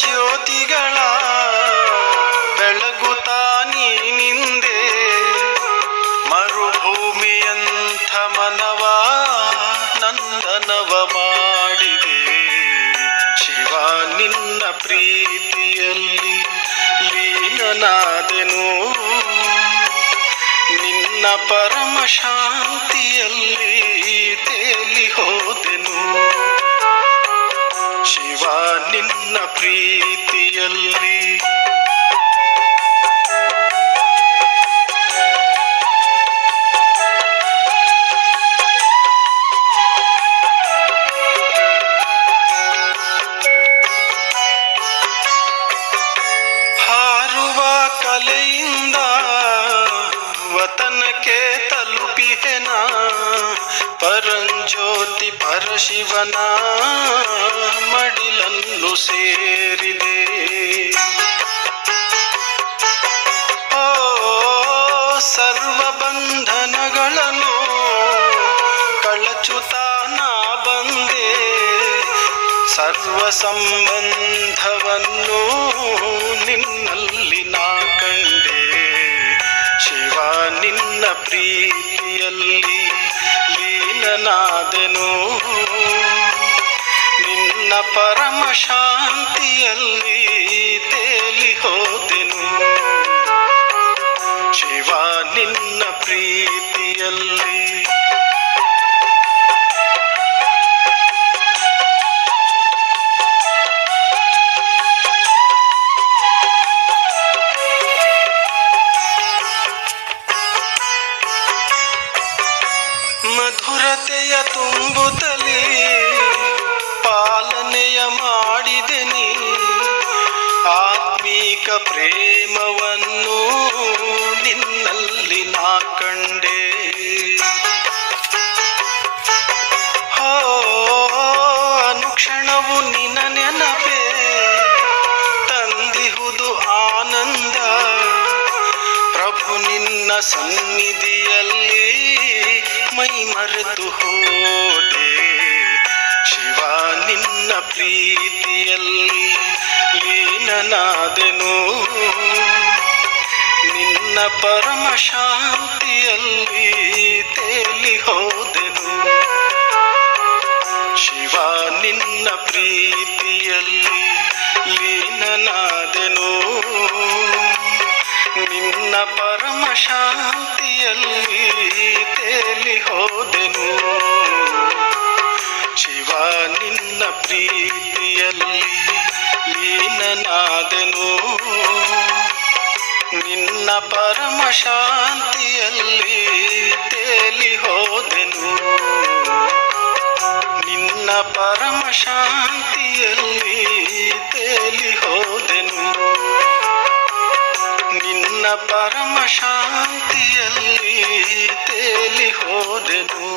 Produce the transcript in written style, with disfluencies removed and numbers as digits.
ಜ್ಯೋತಿಗಳ ಬೆಳಗುತ್ತಾ ನೀನಿಂದೆ ಮರುಭೂಮಿಯಂಥ ಮನವ ನಂದನವ ಮಾಡಿದೆ. ಶಿವ ನಿನ್ನ ಪ್ರೀತಿಯಲ್ಲಿ ಲೀನನಾದೆನು, ನಿನ್ನ ಪರಮ ಶಾಂತಿಯಲ್ಲಿ ತೇಲಿ ಹೋದೆನು. ಶಿವ ನಿನ್ನ ಪ್ರೀತಿಯಲ್ಲಿ ಹಾರುವ ಕಲೆಯಿಂದ ವತನಕ್ಕೆ ತಲುಪಿಹೆನ, ಪರಂಜ್ಯೋತಿ ಪರಶಿವನ ಮಡಿಲನ್ನು ಸೇರಿದೆ. ಓ ಸರ್ವ ಬಂಧನಗಳನ್ನು ಕಳಚುತ್ತಾ ನಾ ಬಂದೆ, ಸರ್ವ ಸಂಬಂಧವನ್ನು ನಿನ್ನಲ್ಲಿ ನಾ ಕಂಡೆ. ಶಿವ ನಿನ್ನ ಪ್ರೀತಿಯಲ್ಲಿ ಲೀನನಾದೆನು, ನಿನ್ನ ಪರಮ ಶಾಂತಿಯಲ್ಲಿ ತೇಲಿ ಹೋದೆನು. ಶಿವ ನಿನ್ನ ಪ್ರೀತಿಯಲ್ಲಿ ಮಧುರತೆಯ ತುಂಬುತ್ತಲೇ ಪಾಲನೆಯ ಮಾಡಿದೆ ನೀ, ಆತ್ಮೀಕ ಪ್ರೇಮವನ್ನು ನಿನ್ನಲ್ಲಿ ನಾ ಕಂಡೆ. ಹೋ ಅನುಕ್ಷಣವು ನಿನ್ನ ನೆನಪೇ ತಂದಿಹುದು ಆನಂದ, ಪ್ರಭು ನಿನ್ನ ಸನ್ನಿಧಿಯಲ್ಲಿ ಮೈ ಮರೆತು ಹೋದೆ. ಶಿವ ನಿನ್ನ ಪ್ರೀತಿಯಲ್ಲಿ ಲೀನನಾದೆನು, ನಿನ್ನ ಪರಮ ಶಾಂತಿಯಲ್ಲಿ ತೇಲಿ ಹೋದೆನು. ಶಿವ ನಿನ್ನ ಪ್ರೀತಿಯಲ್ಲಿ ಲೀನನಾದೆನು, ನಿನ್ನ ಪರಮ ಶಾಂತಿಯಲ್ಲಿ ತೇಲಿ ಹೋದೆನು. ಶಿವ ನಿನ್ನ ಪ್ರೀತಿಯಲ್ಲಿ ಲೀನನಾದೆನು, ನಿನ್ನ ಪರಮ ಶಾಂತಿಯಲ್ಲಿ ತೇಲಿ ಹೋದೆನು. ನಿನ್ನ ಪರಮ ಶಾಂತಿಯಲ್ಲಿ ತೇಲಿ ಹೋದೆನು, ನಿನ್ನ ಪರಮ ಶಾಂತಿಯಲ್ಲಿ ತೇಲಿ ಹೋದೆನು.